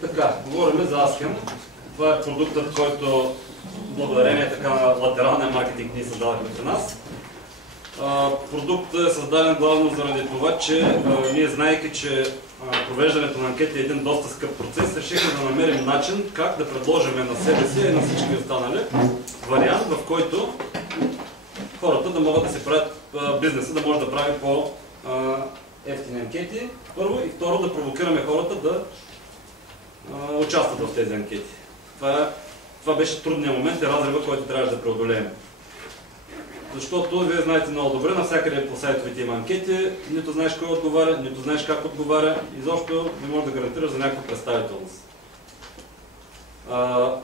Така, говорим за Askem. Това е продуктът, който благодарение така на латералния маркетинг ние създадахме при нас. Продуктът е създаден главно заради това, че ние, знаейки, че провеждането на анкети е един доста скъп процес, решихме да намерим начин как да предложим на себе си и на всички останали вариант, в който хората да могат да си правят бизнеса, да може да прави по-евтини анкети, първо, и второ да провокираме хората да участват в тези анкети. Това беше трудният момент и разрива, който трябваше да преодолеем. Защото вие знаете много добре, навсякъде по сайтовете има анкети, нито знаеш кой отговаря, нито знаеш как отговаря, изобщо не можеш да гарантираш за някаква представителност.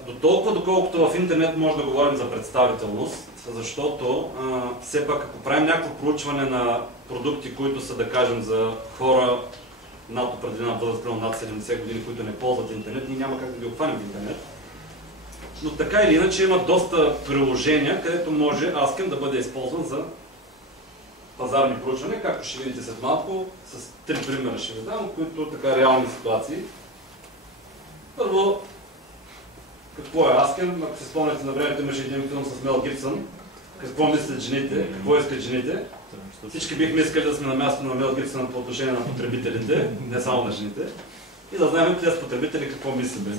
До толкова, доколкото в интернет може да говорим за представителност, защото все пак ако правим някакво проучване на продукти, които са, да кажем, за хора над определена възраст, над 70 години, които не ползват интернет, ние няма как да ги обхванем в интернет. Но така или иначе има доста приложения, където може Askem да бъде използван за пазарни проучвания, както ще видите след малко, с 3 примера ще ви дам, които така реални ситуации. Първо, какво е Askem? Ако се спомняте, на времето имаше един филм с Мел Гибсън. Какво мислят жените, какво искат жените. Всички бихме искали да сме на място на Мел Гибсън по отношение на потребителите, не само на жените. И да знаем тези потребители какво мислим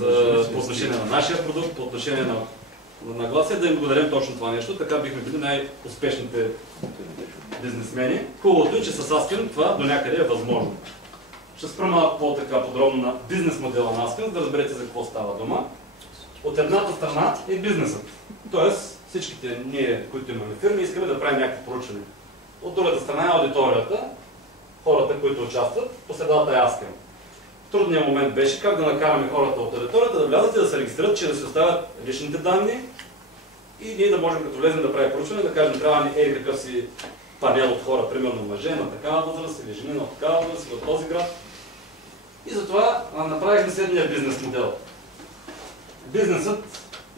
по отношение на нашия продукт, по отношение на нагласа, да им го дадем точно това нещо. Така бихме били най-успешните бизнесмени. Хубавото е, че с Askem това до някъде е възможно. Ще спра малко по-така подробно на бизнес модела на Askem, за да разберете за какво става дума. От едната страна е бизнесът. Тоест всичките ние, които имаме фирми, искаме да правим някакви проучвания. От другата страна е аудиторията, хората, които участват, по средата е Askem. Трудният момент беше как да накараме хората от аудиторията да влязат и да се регистрират, че да се оставят личните данни и ние да можем като влезем да правим проучване, да кажем, трябва ни какъв си панел от хора, примерно мъже на такава възраст или жени на такава възраст в този град. И затова направихме следния бизнес модел. Бизнесът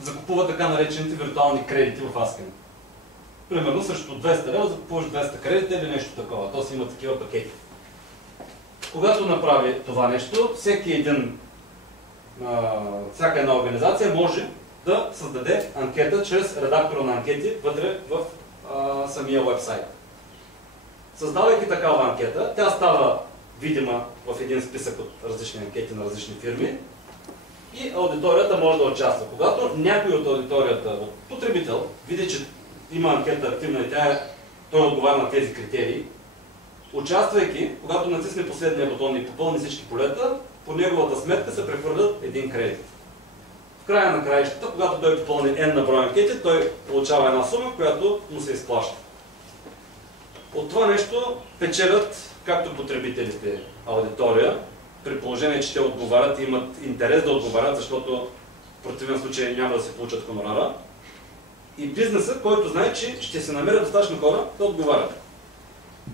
закупува така наречените виртуални кредити в Askem. Примерно срещу 200 лева закупуваш 200 кредита или нещо такова. То си има такива пакети. Когато направи това нещо, всяка една организация може да създаде анкета чрез редактора на анкети вътре в самия уебсайт. Създавайки такава анкета, тя става видима в един списък от различни анкети на различни фирми и аудиторията може да участва. Когато някой от аудиторията, от потребител, види, че има анкета активна и той отговаря на тези критерии, участвайки, когато натисне последния бутон и попълни всички полета, по неговата сметка се прехвърлят един кредит. В края на краищата, когато той попълни N на брой анкети, той получава една сума, която му се изплаща. От това нещо печелят както потребителите аудитория, при положение, че те отговарят и имат интерес да отговарят, защото в противен случай няма да се получат хонорара, и бизнеса, който знае, че ще се намерят достатъчно хора да отговарят.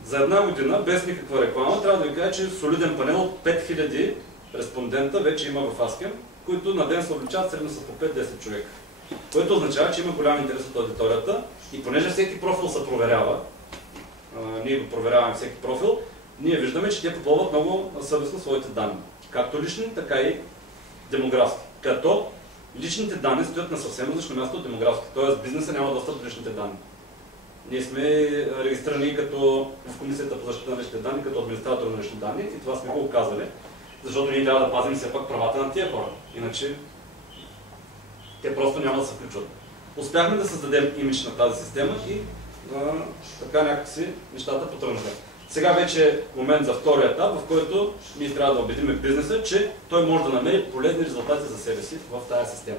За една година, без никаква реклама, трябва да ви кажа, че солиден панел от 5000 респондента вече има в Askem, които на ден се увеличават средно са по 5-10 човека. Което означава, че има голям интерес от аудиторията и понеже всеки профил се проверява, ние го проверяваме всеки профил, ние виждаме, че те попълват много съвестно своите данни. Както лични, така и демографски. Като личните данни стоят на съвсем различно място от демографски, т.е. бизнеса няма достъп до личните данни. Ние сме регистрирани в Комисията по защита на личните данни като администратор на лични данни и това сме го оказали, защото ние трябва да пазим все пак правата на тия хора. Иначе те просто няма да се включват. Успяхме да създадем имидж на тази система и така някакси нещата потръгнаха. Сега вече е момент за втория етап, в който ние трябва да убедим бизнеса, че той може да намери полезни резултати за себе си в тази система.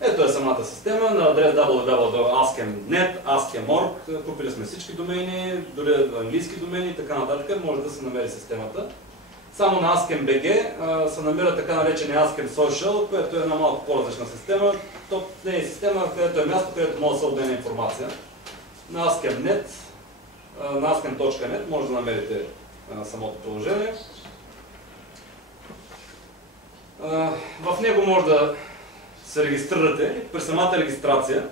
Ето е самата система на адрес www.askem.net, askem.org, купили сме всички домейни, дори английски домейни и така нататък, може да се намери системата. Само на Askem.bg се намира така наречения Askem Social, което е една малко по-различна система. То не е система, където е място, където може да се обменя информация. На Askem.net, на askem.net може да намерите самото приложение. В него може да се регистрирате. При самата регистрация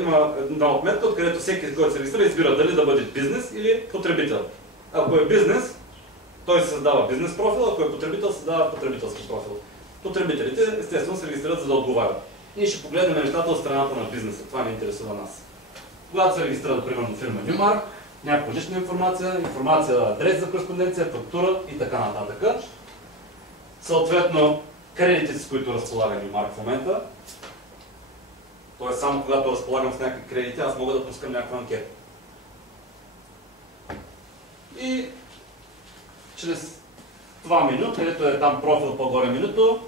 има една отметка, откъдето всеки, който се регистрира, избира дали да бъде бизнес или потребител. Ако е бизнес, Той се създава бизнес профил, ако е потребител, създава потребителски профил. Потребителите естествено се регистрират, за да отговарят. Ние ще погледнем нещата от страната на бизнеса. Това не интересува нас. Когато се регистрира, примерно, фирма Newmark, някаква лична информация, адрес за кореспонденция, фактура и така нататък. Съответно, кредитите, с които разполага Newmark в момента. Тоест, само когато разполагам с някакви кредити, аз мога да пускам някаква анкета. И чрез това меню, където е там профил по-горе менюто,